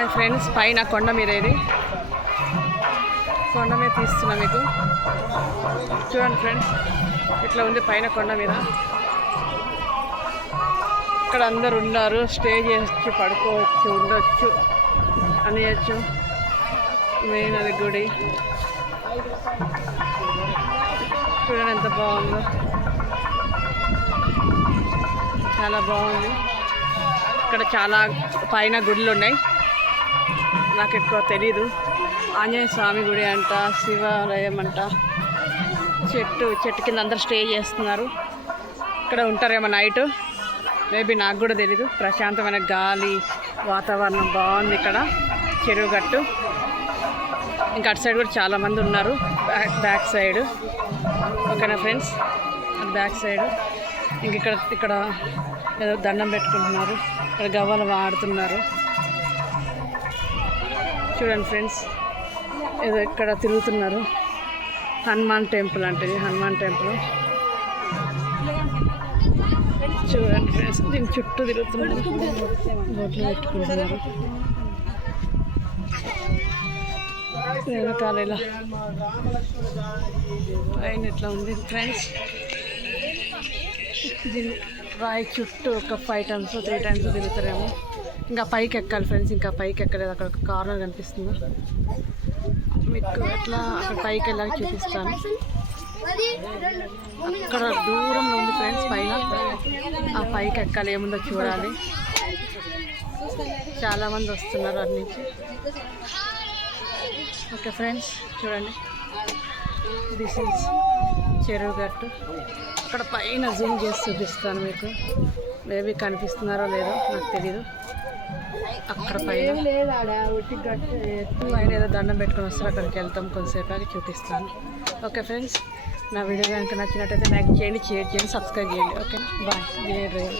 అది ఫ్రెండ్స్ పైన కొండ మీద ఇది కొండ మీద తీస్తున్నా మీకు చూడండి ఫ్రెండ్స్ ఇట్లా ఉంది పైన కొండ మీద ఇక్కడ అందరు ఉన్నారు స్టే చేయొచ్చు పడుకోవచ్చు ఉండొచ్చు అనేయచ్చు మెయిన్ అది గుడి చూడండి ఎంత బాగుందో చాలా బాగుంది ఇక్కడ చాలా పైన గుడులు ఉన్నాయి నాకు ఎక్కువ తెలీదు ఆంజనేయ స్వామి గుడి అంట శివాలయం అంట చెట్టు కింద అందరు స్టే చేస్తున్నారు ఇక్కడ ఉంటారేమో నైట్ మేబీ నాకు కూడా తెలీదు ప్రశాంతమైన గాలి వాతావరణం బాగుంది ఇక్కడ చెరువు గట్టు ఇంకా అటు సైడ్ కూడా చాలామంది ఉన్నారు బ్యాక్ సైడ్ ఓకేనా ఫ్రెండ్స్ బ్యాక్ సైడ్ ఇంక ఇక్కడ ఏదో దండం పెట్టుకుంటున్నారు ఇక్కడ గవ్వలు వాడుతున్నారు చూడండి ఫ్రెండ్స్ ఏదో ఇక్కడ తిరుగుతున్నారు హనుమాన్ టెంపుల్ అంటే హనుమాన్ టెంపుల్ చూడండి ఫ్రెండ్స్ దీని చుట్టూ తిరుగుతున్నారు బోట్లు పెట్టుకుంటున్నారు వెనకాల ఇలా పైన ఎట్లా ఉంది ఫ్రెండ్స్ దీని రాయి చుట్టూ ఒక 5 times 3 times తిరుగుతారేమో ఇంకా పైకి ఎక్కాలి ఫ్రెండ్స్ ఇంకా పైకి ఎక్కలేదు అక్కడ ఒక కార్నర్ కనిపిస్తుంది మీకు ఎట్లా అక్కడ పైకి వెళ్ళాలి చూపిస్తాను అక్కడ దూరంలో ఉంది ఫ్రెండ్స్ పైన ఆ పైకి ఎక్కాలి ఏముందో చూడాలి చాలామంది వస్తున్నారు అటు నుంచి ఓకే ఫ్రెండ్స్ చూడండి దిస్ ఈజ్ చెరువు గట్టు అక్కడ పైన జూమ్ చేసి చూపిస్తాను మీకు మేబీ కనిపిస్తున్నారో లేదో నాకు తెలీదు అక్కడ పైన ఆయన ఏదో దండం పెట్టుకొని వస్తారు అక్కడికి వెళ్తాం కొంతసేపు అది చూపిస్తాను ఓకే ఫ్రెండ్స్ నా వీడియో కనుక నచ్చినట్టయితే లైక్ చేయండి షేర్ చేయండి సబ్స్క్రైబ్ చేయండి ఓకే బాయ్.